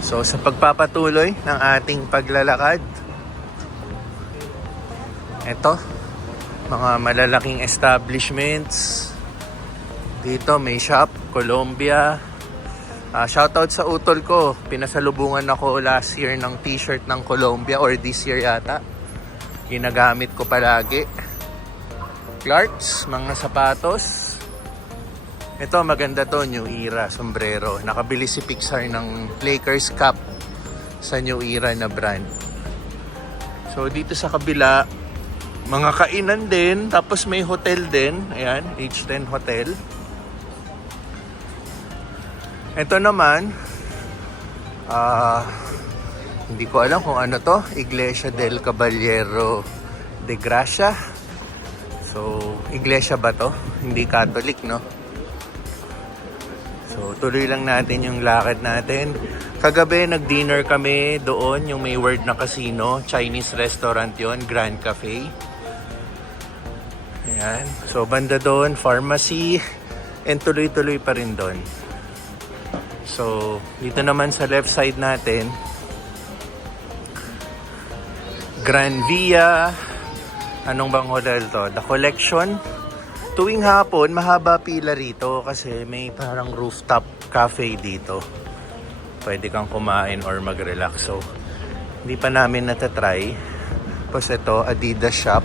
So sa pagpapatuloy ng ating paglalakad, ito, mga malalaking establishments. Dito may shop, Colombia. Shoutout sa utol ko. Pinasalubungan ako last year ng t-shirt ng Colombia, or this year yata. Ginagamit ko palagi. Clarks, mga sapatos. Ito maganda to, New Era, sombrero. Nakabili si Pixar ng Lakers cap sa New Era na brand. So dito sa kabila, mga kainan din, tapos may hotel din. Ayan, H10 Hotel. Ito naman, hindi ko alam kung ano to, Iglesia del Caballero de Gracia. So, iglesia ba to? Hindi Catholic, no? So, tuloy lang natin yung lakad natin. Kagabi, nag-dinner kami doon, yung may word na casino. Chinese restaurant yon, Grand Cafe. Ayan. So, banda doon, pharmacy. And tuloy-tuloy pa rin doon. So, dito naman sa left side natin, Gran Via. Anong bang hotel to? The Collection. Tuwing hapon, mahaba pila rito kasi may parang rooftop cafe dito. Pwede kang kumain or mag-relax. So, hindi pa namin natatry. Tapos ito, Adidas shop.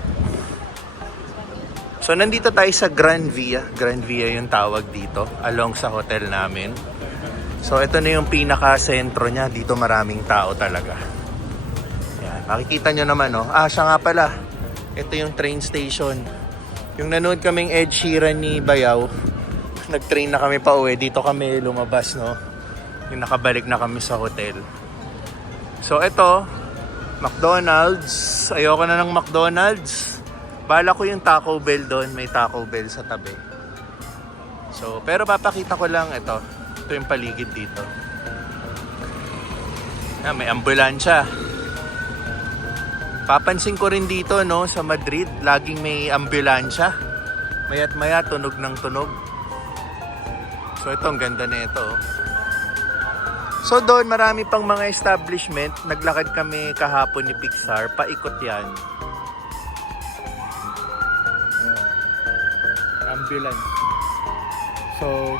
So, nandito tayo sa Gran Via. Gran Via yung tawag dito, along sa hotel namin. So, ito na yung pinaka-sentro niya. Dito maraming tao talaga. Yan. Makikita nyo naman, no? Siya nga pala. Ito yung train station. Yung nanood kaming Ed Sheeran ni Bayaw, nag-train na kami pa uwi. Dito kami lumabas, no? Yung nakabalik na kami sa hotel. So, ito, McDonald's. Ayoko na ng McDonald's. Bala ko yung Taco Bell doon. May Taco Bell sa tabi. So, pero papakita ko lang ito. Ito yung paligid dito. May ambulansya. Papansin ko rin dito, no, sa Madrid, laging may ambulansya. Maya't maya, tunog ng tunog. So ito, ang ganda na ito. So doon, marami pang mga establishment. Naglakad kami kahapon ni Pixar. Paikot yan. Ambulance. So,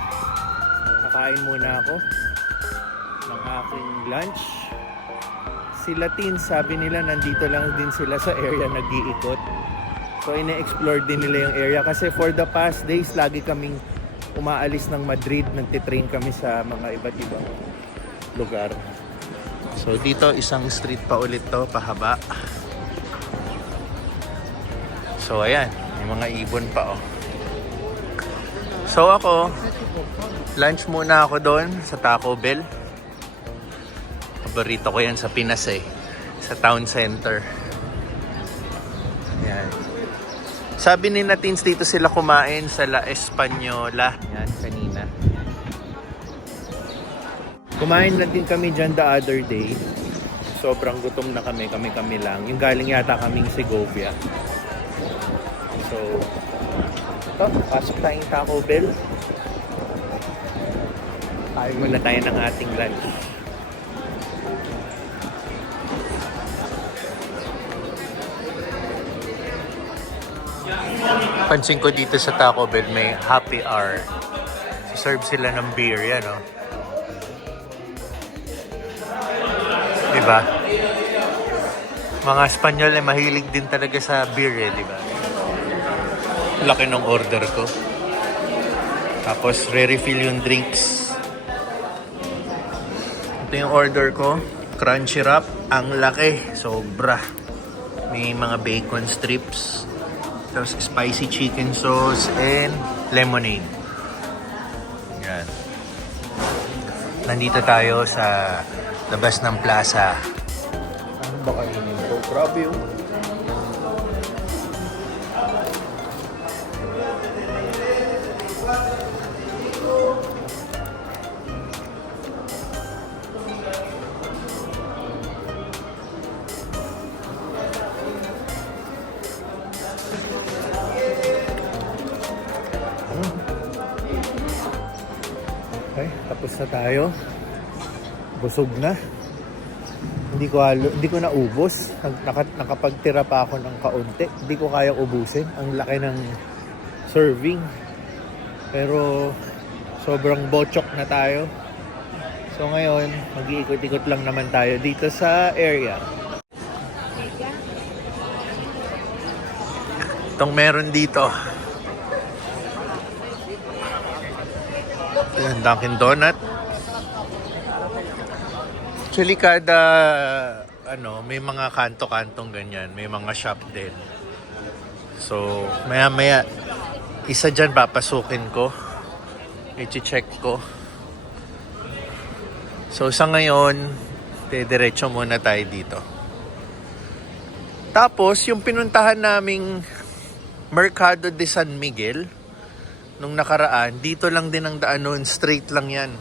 kain muna ako ng aking lunch. Sila teens, sabi nila nandito lang din sila sa area nag-iikot. So ina-explore din nila yung area kasi for the past days lagi kaming umaalis ng Madrid, nagtitrain kami sa mga iba't ibang lugar. So dito isang street pa ulit to, pahaba. So ayan, may mga ibon pa oh. So ako, lunch muna ako doon sa Taco Bell. Paborito ko yan sa Pinas eh. Sa town center. Yan. Sabi ni Natins dito sila kumain sa La Española. Yan, kanina. Kumain na din kami dyan the other day. Sobrang gutom na kami. Kami lang. Yung galing yata kaming Segovia. So, ito. Pasok tayong Taco Bell. Kain muna tayo ng ating lunch. Pansin ko dito sa Taco Bell may happy hour. Serve sila ng beer, yan oh. Diba? Mga Espanyol ay mahilig din talaga sa beer eh, diba? Laki ng order ko. Tapos re-refill yung drinks. Ito yung order ko. Crunchy wrap. Ang laki. Sobra. May mga bacon strips. Tapos spicy chicken sauce and lemonade. Yan. Nandito tayo sa labas ng plaza. Ano ba kainin ko? Grabe yun. Okay, tapos na tayo. Busog na. Hindi ko naubos. Nakapagtira pa ako ng kaunti. Hindi ko kaya ubusin. Ang laki ng serving. Pero sobrang bochok na tayo. So ngayon, mag-iikot-ikot lang naman tayo dito sa area. Itong meron dito. Ayan, Dunkin Donut. Actually, kada may mga kanto-kantong ganyan. May mga shop din. So, maya-maya, isa dyan papasukin ko. I-check ko. So, sa ngayon, diretso muna tayo dito. Tapos, yung pinuntahan naming Mercado de San Miguel, nung nakaraan, dito lang din ang daan nun. Straight lang yan.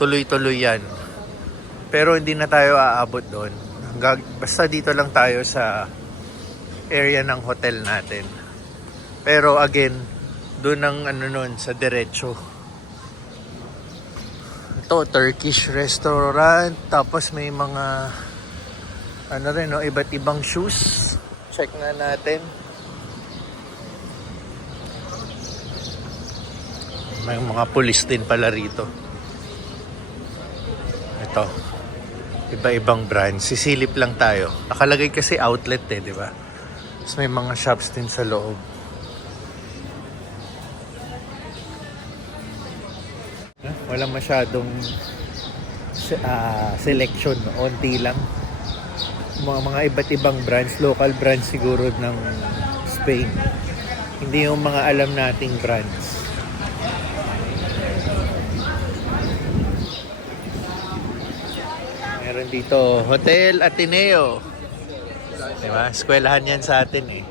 Tuloy-tuloy yan. Pero hindi na tayo aabot doon. Basta dito lang tayo sa area ng hotel natin. Pero again, doon ang nun, sa diretso. Ito, Turkish restaurant. Tapos may mga iba't ibang shoes. Check na natin. May mga pulis din pala rito. Ito. Iba-ibang brands. Sisilip lang tayo. Nakalagay kasi outlet di ba? Tapos may mga shops din sa loob. Wala masyadong selection. Onti lang. Mga iba't ibang brands. Local brands siguro ng Spain. Hindi yung mga alam nating brands. Meron dito, Hotel Ateneo. Diba? Eskwelahan yan sa atin eh.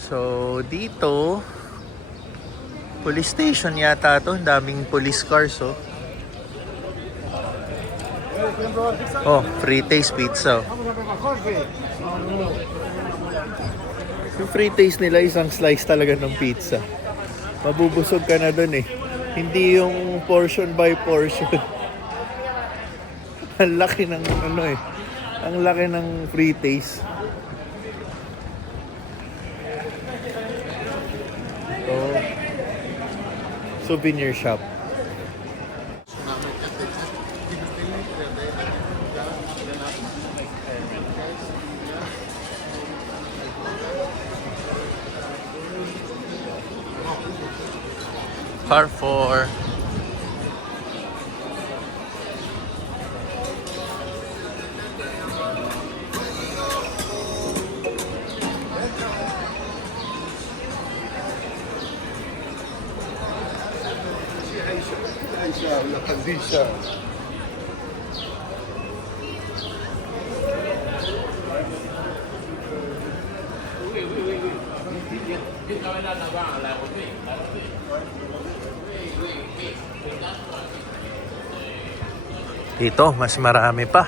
So, dito, police station yata to. Daming police cars, oh. Oh, free taste pizza. Yung free taste nila, isang slice talaga ng pizza. Mabubusog ka na dun eh. Hindi yung portion by portion. Ang laki ng ang laki ng free taste. So, souvenir shop. Carrefour. Dito, mas marami pa.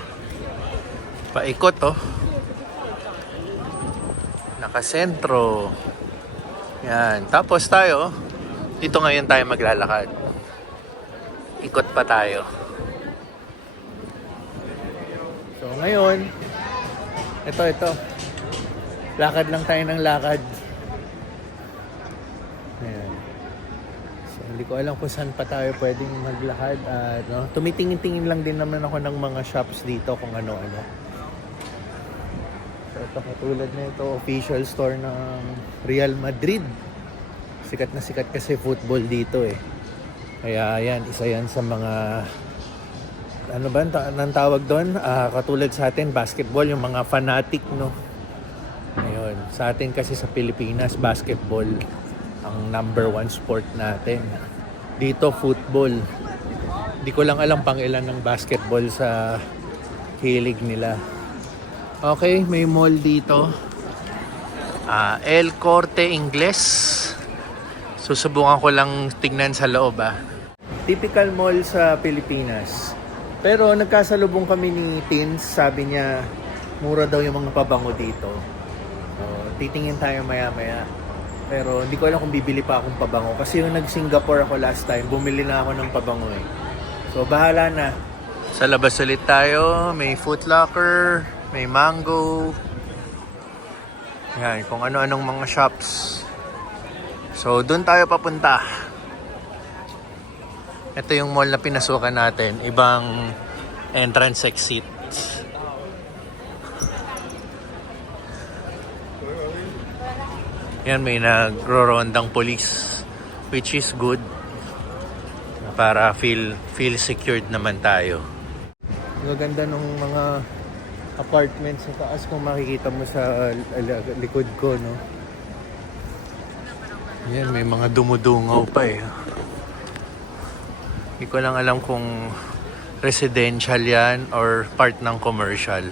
Paikot, oh. Nakasentro. Yan. Tapos tayo, dito ngayon tayo maglalakad. Ikot pa tayo. So, ngayon, ito. Lakad lang tayo ng lakad. Ayan. So, hindi ko alam kung saan pa tayo pwedeng maglakad. Tumitingin-tingin lang din naman ako ng mga shops dito kung ano-ano. So, ito katulad na ito, official store ng Real Madrid. Sikat na sikat kasi football dito eh. Kaya yan, isa yan sa mga nang tawag doon? Katulad sa atin, basketball, yung mga fanatic, no? Ayun, sa atin kasi sa Pilipinas, basketball ang number 1 sport natin. Dito, football. Hindi ko lang alam pang ilan ng basketball sa hilig nila. Okay, may mall dito. El Corte Inglés. Susubukan ko lang tingnan sa loob Typical mall sa Pilipinas. Pero nagkasalubong kami ni Tins, sabi niya mura daw yung mga pabango dito. So, titingin tayo maya-maya. Pero hindi ko alam kung bibili pa akong pabango. Kasi yung nag-Singapore ako last time, bumili na ako ng pabango eh. So, bahala na. Sa labas ulit tayo. May Foot Locker, may Mango. Yan, kung ano-anong mga shops. So, doon tayo papunta. Ito yung mall na pinasukan natin. Ibang entrance exit. Yan, may nagro-rondang police, which is good. Para feel secured naman tayo. Maganda nung mga apartments sa taas kung makikita mo sa likod ko, no? Yan, may mga dumudungaw pa eh. Hindi ko lang alam kung residential yan or part ng commercial.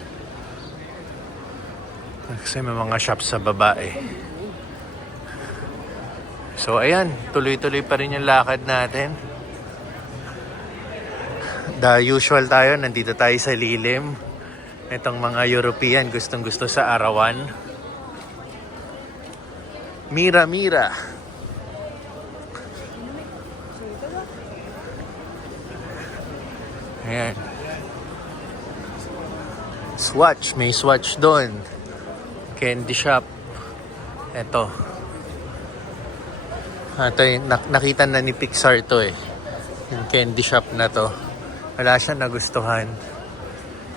Kasi may mga shops sa baba eh. So ayan, tuloy-tuloy pa rin yung lakad natin. The usual tayo, nandito tayo sa lilim. Itong mga European gustong gusto sa arawan. Mira-mira. Ayan. Swatch, may Swatch doon. Candy shop. Ito. Ito yung nakita na ni Pixar to eh. Yung candy shop na to. Wala siya nagustuhan.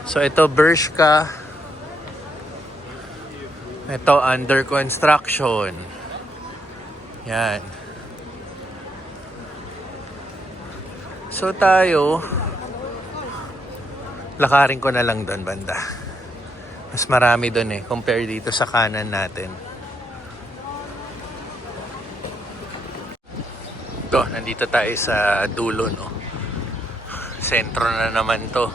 So ito Bershka. Ito under construction. Yan. So tayo, lakarin ko na lang doon banda. Mas marami doon eh compare dito sa kanan natin. Ito, nandito tayo sa dulo, no. Sentro na naman to.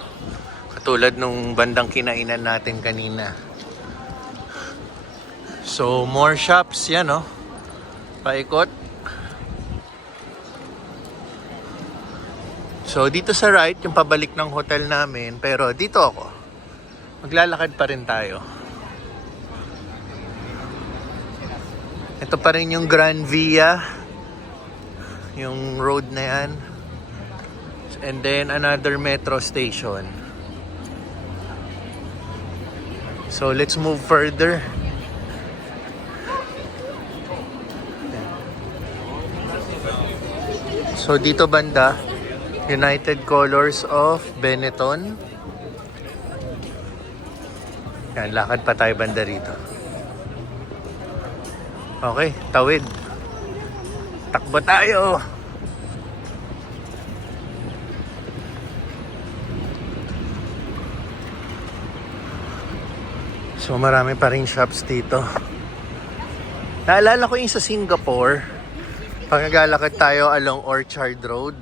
Katulad nung bandang kinainan natin kanina. So, more shops yan, no. Paikot. So, dito sa right, yung pabalik ng hotel namin. Pero dito ako. Maglalakad pa rin tayo. Ito pa rin yung Grand Via. Yung road na yan. And then another metro station. So let's move further. So dito banda, United Colors of Benetton. Yan, lakad pa tayo banda rito. Okay, tawid. Takbo tayo. So marami pa rin shops dito. Naalala ko yung sa Singapore, pagkagalakad tayo along Orchard Road.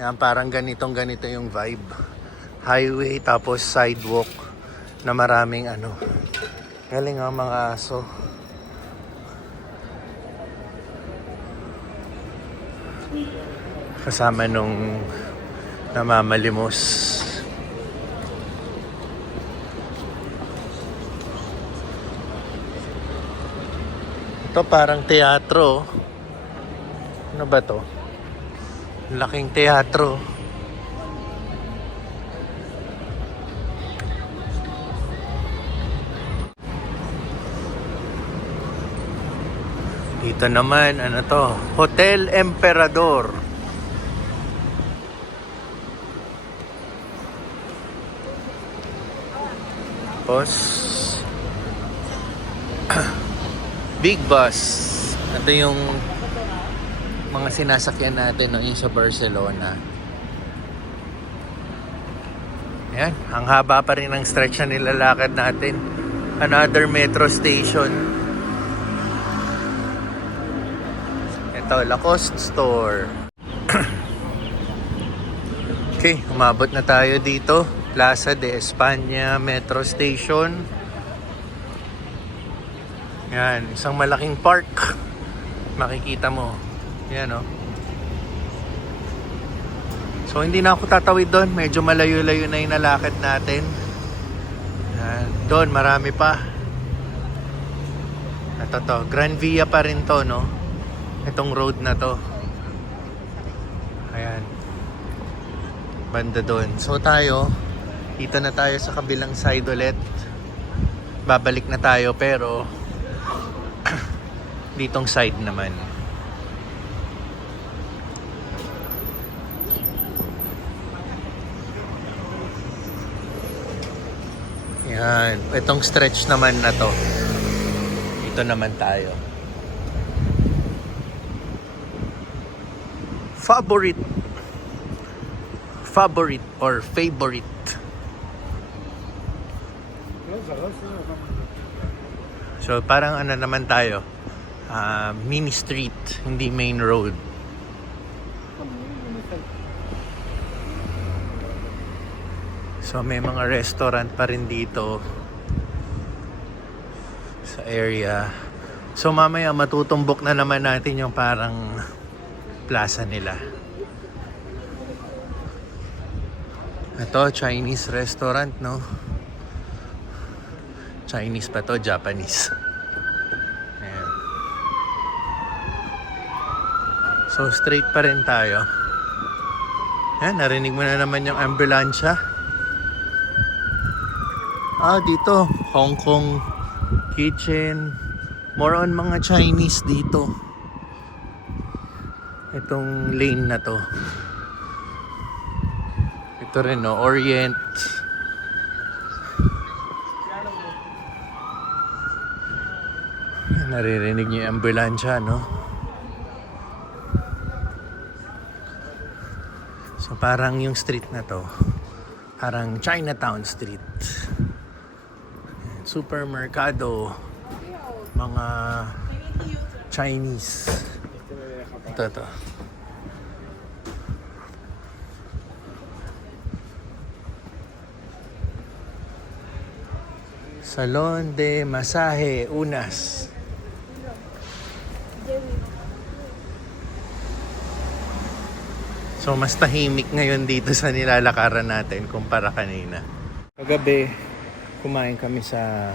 Yan, parang ganito yung vibe. Highway tapos sidewalk na maraming ano. Galing ang mga aso. Kasama nung namamalimos. Ito parang teatro. Ano ba to? Laking teatro. Dito naman, ano to? Hotel Emperador. Tapos Big Bus. Ito yung mga sinasakyan natin no, yung sa Barcelona. Ayan, ang haba pa rin ng stretch na nilalakad natin. Another metro station. Ito, Lacoste store. Okay, umabot na tayo dito. Plaza de España Metro Station. Yan, isang malaking park. Makikita mo. Yan, oh. So, hindi na ako tatawid doon. Medyo malayo-layo na yung nalakad natin. Yan. Doon, marami pa. Ito to. Grand Via pa rin to, no? Itong road na to. Ayan. Banda doon. So tayo, dito na tayo sa kabilang side ulit. Babalik na tayo pero ditong side naman. Yan. Itong stretch naman na to. Dito naman tayo. Favorite or favorite. So parang ano naman tayo, mini street, hindi main road. So may mga restaurant pa rin dito sa area. So mamaya matutumbok na naman natin yung parang plaza nila. Ito, Chinese restaurant, no? Chinese pa to, Japanese. Ayan. So straight pa rin tayo. Ayan, narinig mo na naman yung ambulansya. Dito, Hong Kong kitchen. More on mga Chinese dito. Itong lane na to. Ito rin, no? Orient. Naririnig niyo yung ambulansya, no? So parang yung street na to, parang Chinatown Street. Supermercado, mga Chinese. Ito. Salon de Masaje Unas. So mas tahimik ngayon dito sa nilalakaran natin kumpara kanina. Kagabi, kumain kami sa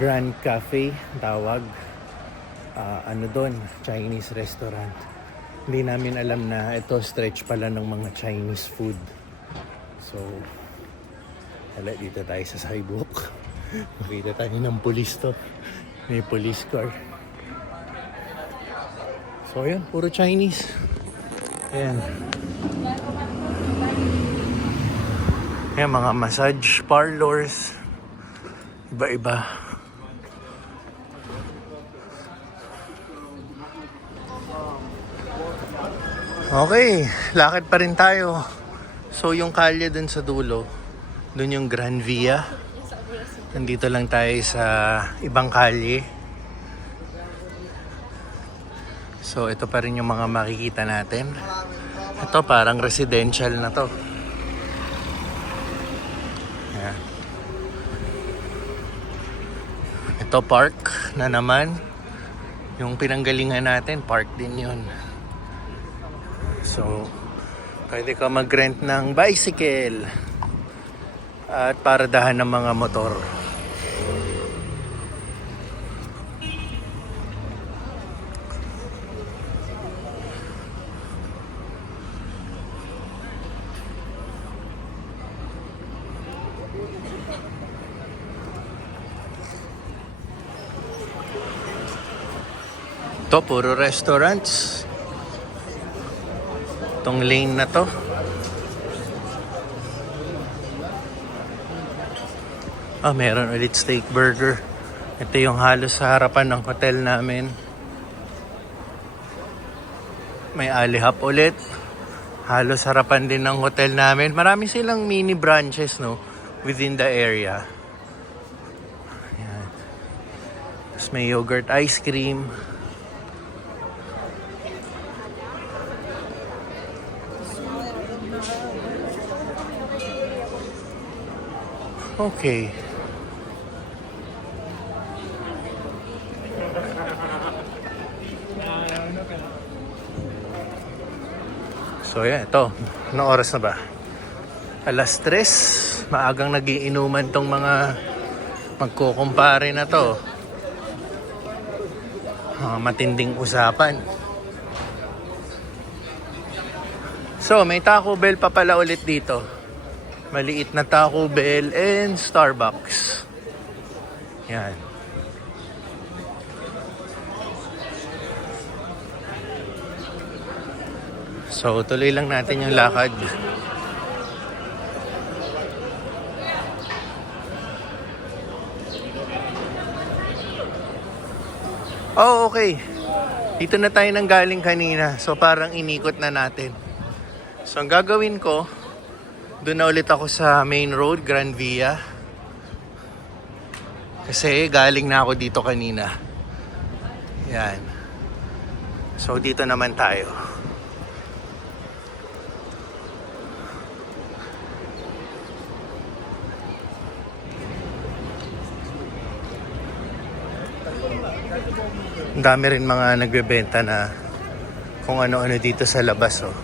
Grand Cafe, tawag. Ano doon, Chinese restaurant. Hindi namin alam na ito stretch pala ng mga Chinese food. So, wala, dito tayo sa sidewalk. Makita tayo ng police to. May police car. So, yun, puro Chinese. Ayan. Ayan, mga massage parlors. Iba-iba. Okay, lakad pa rin tayo. So, yung kalye dun sa dulo, dun yung Grand Via. Nandito lang tayo sa ibang kalye. So, ito pa rin yung mga makikita natin. Ito, parang residential na to. Ayan. Ito, park na naman. Yung pinanggalingan natin, park din yun. So, pwede ka mag-rent ng bicycle at paradahan ng mga motor. Ito, puro restaurants. Itong lane na to. Meron ulit steak burger. Ito yung halos sa harapan ng hotel namin. May alihap ulit. Halos harapan din ng hotel namin. Marami silang mini branches, no, within the area. Ayan. Tapos may yogurt ice cream. Okay. So yan, ito. Anong oras na ba? 3:00. Maagang nagiinuman tong mga magkukumpare na to. Matinding usapan. So, may Taco Bell pa pala ulit dito. Maliit na Taco Bell and Starbucks. Yan. So, tuloy lang natin yung lakad. Oh, okay. Dito na tayo nang galing kanina. So, parang inikot na natin. So, ang gagawin ko, doon na ulit ako sa main road, Grand Via. Kasi galing na ako dito kanina. Yan. So, dito naman tayo. Ang dami rin mga nagbebenta na kung ano-ano dito sa labas, oh.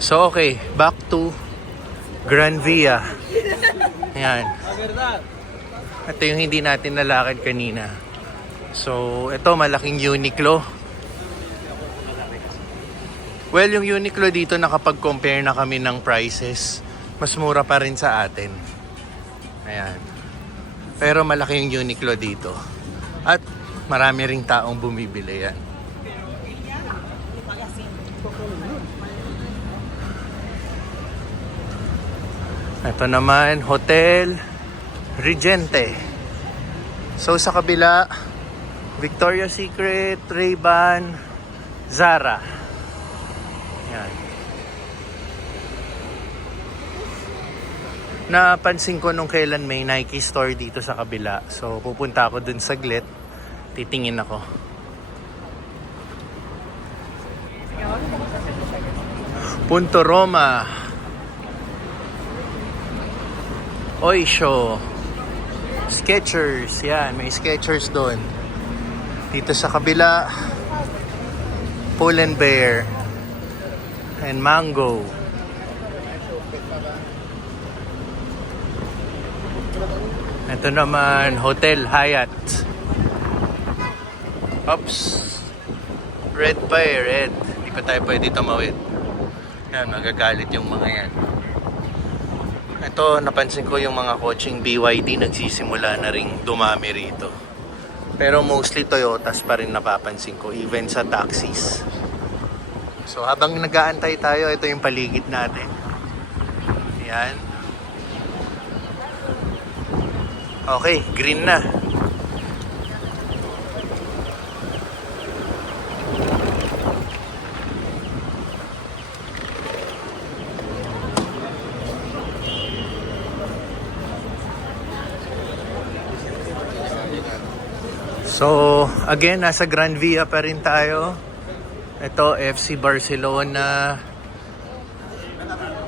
So, okay. Back to Grand Via. Ayan. Ito yung hindi natin nalakad kanina. So, ito malaking Uniqlo. Well, yung Uniqlo dito nakapag-compare na kami ng prices. Mas mura pa rin sa atin. Ayan. Pero malaki yung Uniqlo dito. At marami ring taong bumibili yan. Ito naman, Hotel Regente. So sa kabila, Victoria's Secret, Ray-Ban, Zara. Yan. Napansin ko nung kailan may Nike store dito sa kabila. So pupunta ako dun saglit. Titingin ako. Punto Roma. Oysho. Skechers. Yan, may Skechers doon. Dito sa kabila, Pull&Bear and Mango. Ito naman, Hotel Hyatt. Oops. Red pa eh, red. Hindi pa tayo pwede tumawid. Yan, magagalit yung mga yan. Ito, napansin ko yung mga coaching BYD nagsisimula na ring dumami rito. Pero mostly Toyotas pa rin napapansin ko, even sa taxis. So habang nag-aantay tayo, ito yung paligid natin. Yan. Okay, green na. So, again, nasa Grand Via pa rin tayo. Ito, FC Barcelona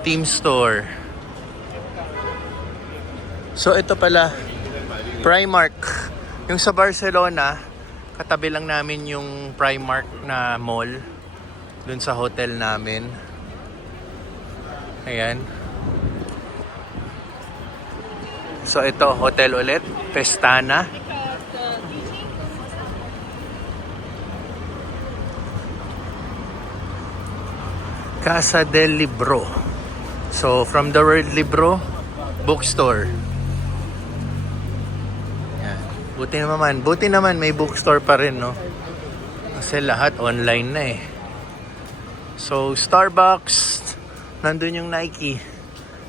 Team Store. So, ito pala, Primark. Yung sa Barcelona, katabi lang namin yung Primark na mall. Dun sa hotel namin. Ayan. So, ito, hotel ulit. Pestana. Casa del Libro. So, from the word libro, bookstore. Yan. Buti naman may bookstore pa rin, no? Kasi lahat online na eh. So, Starbucks, nandun yung Nike.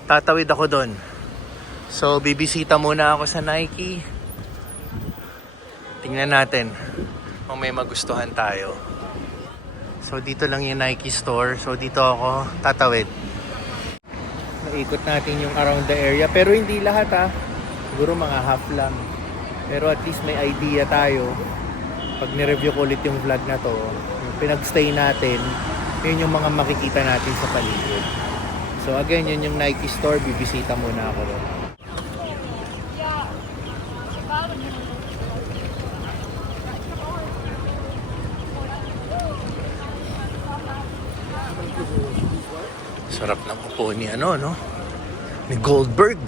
Tatawid ako doon. So, bibisita muna ako sa Nike. Tingnan natin kung may magustuhan tayo. So, dito lang yung Nike store. So, dito ako tatawid. Naikot natin yung around the area. Pero hindi lahat ha. Siguro mga half lang. Pero at least may idea tayo. Pag nireview ko ulit yung vlog na to, yung pinagstay natin, yun yung mga makikita natin sa paligid. So, again, yun yung Nike store. Bibisita muna ako doon. Sarap ng upo ni ni Goldberg.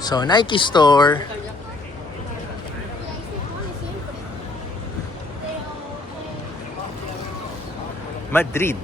So, Nike store. Madrid.